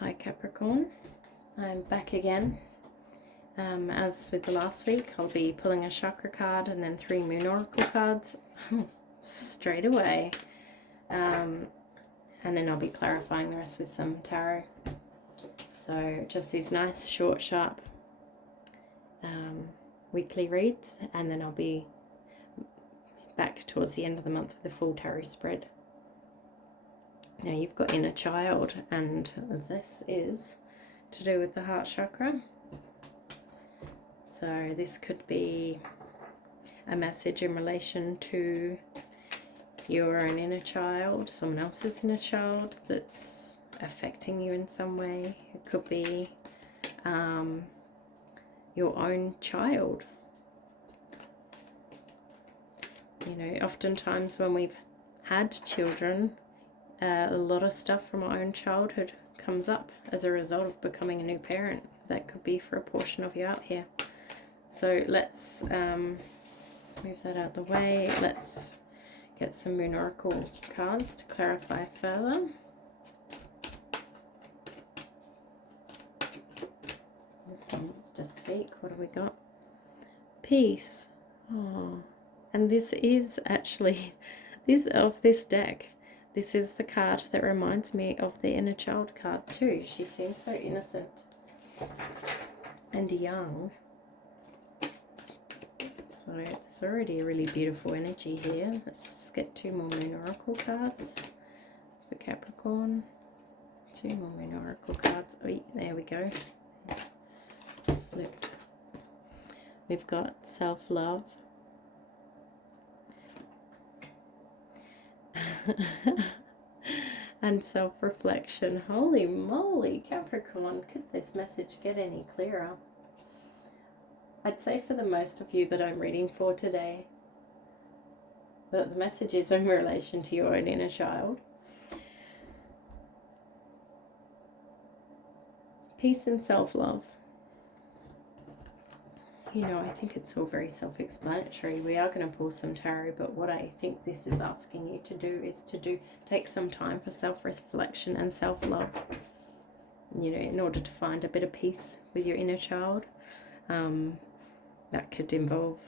Hi Capricorn, I'm back again. As with the last week, I'll be pulling a chakra card and then 3 moon oracle cards straight away. And then I'll be clarifying the rest with some tarot. So just these nice, short, sharp weekly reads, and then I'll be back towards the end of the month with the full tarot spread. Now you've got inner child, and this is to do with the heart chakra. So this could be a message in relation to your own inner child, someone else's inner child that's affecting you in some way. It could be your own child. You know, oftentimes when we've had children, a lot of stuff from our own childhood comes up as a result of becoming a new parent. That could be for a portion of you out here. So let's move that out of the way. Let's get some moon oracle cards to clarify further. This one wants to speak. What have we got? Peace. Oh, and this is actually this deck. This is the card that reminds me of the inner child card too. She seems so innocent and young. So there's already a really beautiful energy here. Let's just get 2 more moon oracle cards for Capricorn. 2 more moon oracle cards. Oh, there we go. Flipped. We've got self-love. And self-reflection. Holy moly, Capricorn, could this message get any clearer? I'd say for the most of you that I'm reading for today, that the message is in relation to your own inner child. Peace and self-love. You know, I think it's all very self-explanatory. We are going to pull some tarot, but what I think this is asking you to do is to take some time for self-reflection and self-love. You know, in order to find a bit of peace with your inner child. That could involve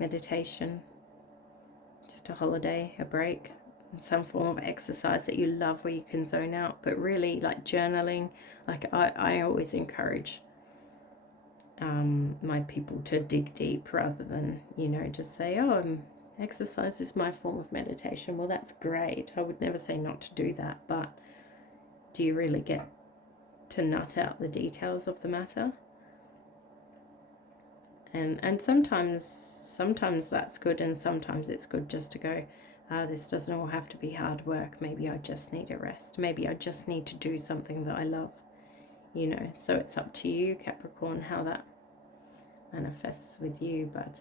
meditation, just a holiday, a break, some form of exercise that you love where you can zone out. But really, like journaling, like I always encourage my people to dig deep rather than, you know, just say, oh, exercise is my form of meditation. Well, that's great. I would never say not to do that, but do you really get to nut out the details of the matter? And sometimes that's good, and sometimes it's good just to go, this doesn't all have to be hard work. Maybe I just need a rest. Maybe I just need to do something that I love. You know, so it's up to you, Capricorn, how that manifests with you. But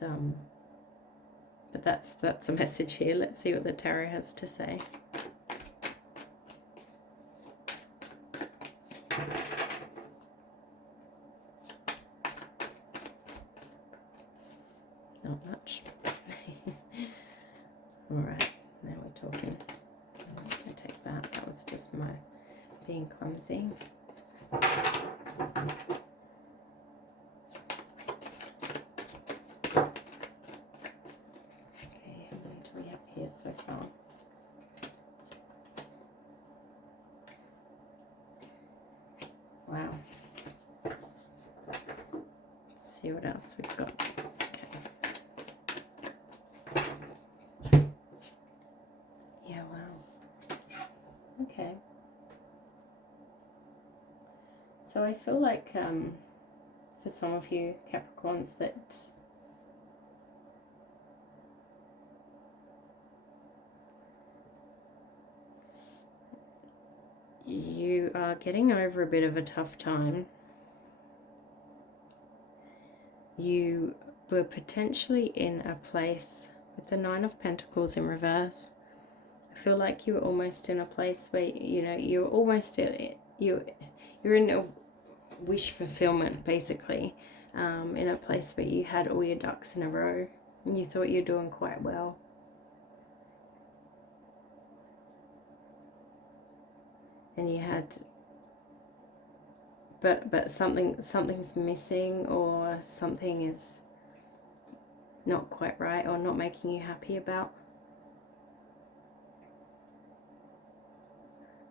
that's a message here. Let's see what the tarot has to say. Not much. All right, now we're talking. I'm going to take that. That was just my being clumsy. Okay, how many do we have here so far? Wow. Let's see what else we've got. Okay. Yeah, wow. Okay. So I feel like for some of you Capricorns that you are getting over a bit of a tough time. You were potentially in a place with the 9 of Pentacles in reverse. I feel like you were almost in a place where, you know, you're almost you're in a wish fulfillment, basically, in a place where you had all your ducks in a row and you thought you're doing quite well. And you had but something's missing, or something is not quite right, or not making you happy about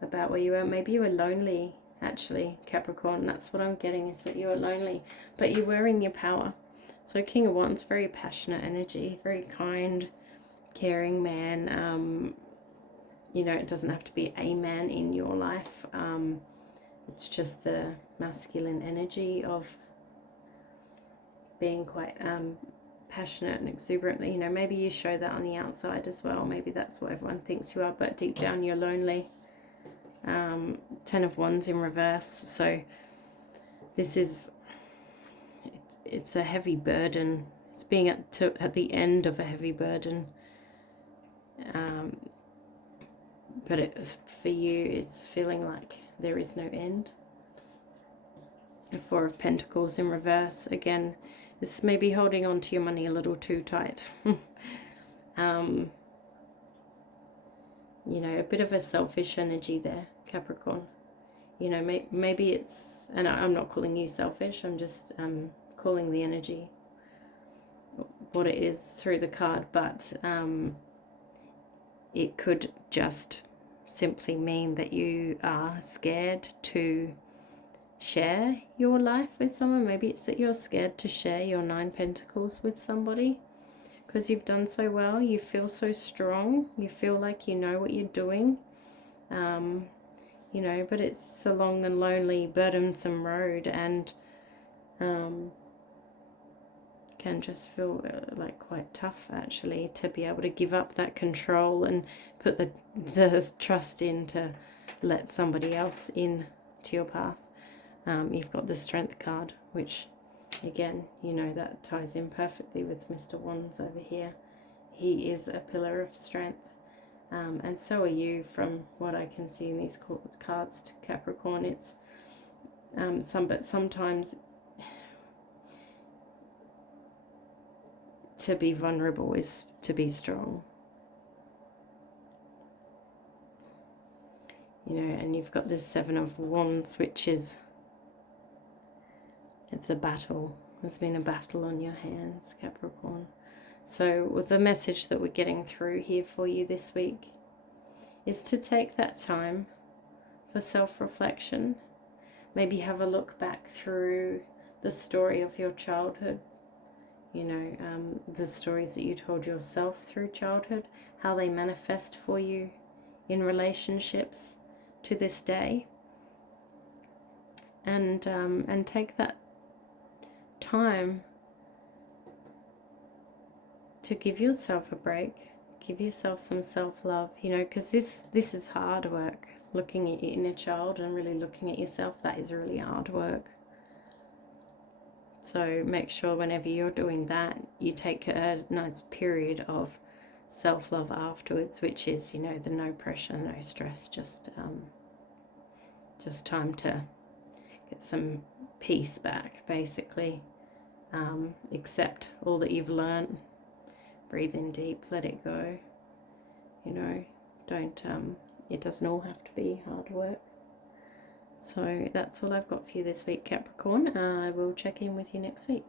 where you were. Maybe you were lonely, actually, Capricorn. That's what I'm getting, is that you were lonely, but you're wearing your power. So King of Wands, very passionate energy, very kind, caring man. You know, it doesn't have to be a man in your life. It's just the masculine energy of being quite passionate and exuberant. You know, maybe you show that on the outside as well. Maybe that's what everyone thinks you are, but deep down you're lonely. 10 of Wands in reverse. So this is, it's a heavy burden. It's being at the end of a heavy burden. But it's, for you, it's feeling like there is no end. The 4 of Pentacles in reverse. Again, this may be holding on to your money a little too tight. You know, a bit of a selfish energy there, Capricorn. You know, maybe it's, and I'm not calling you selfish, I'm just calling the energy what it is through the card, but it could just simply mean that you are scared to share your life with someone. Maybe it's that you're scared to share your 9 Pentacles with somebody because you've done so well. You feel so strong. You feel like you know what you're doing. You know, but it's a long and lonely, burdensome road, and can just feel like quite tough, actually, to be able to give up that control and put the trust in to let somebody else in to your path. You've got the Strength card, which again, you know, that ties in perfectly with Mr. Wands over here. He is a pillar of strength, and so are you, from what I can see in these cards to Capricorn. It's but sometimes to be vulnerable is to be strong. You know, and you've got this 7 of Wands, which is, it's a battle. There's been a battle on your hands, Capricorn. So with the message that we're getting through here for you this week is to take that time for self-reflection. Maybe have a look back through the story of your childhood. You know, the stories that you told yourself through childhood, how they manifest for you in relationships to this day, and take that time to give yourself a break, give yourself some self-love. You know, because this is hard work. Looking at your inner child and really looking at yourself, that is really hard work. So make sure whenever you're doing that, you take a nice period of self-love afterwards, which is, you know, the no pressure, no stress, just time to get some peace back, basically. Accept all that you've learned. Breathe in deep, let it go. You know, don't, it doesn't all have to be hard work. So that's all I've got for you this week, Capricorn. I will check in with you next week.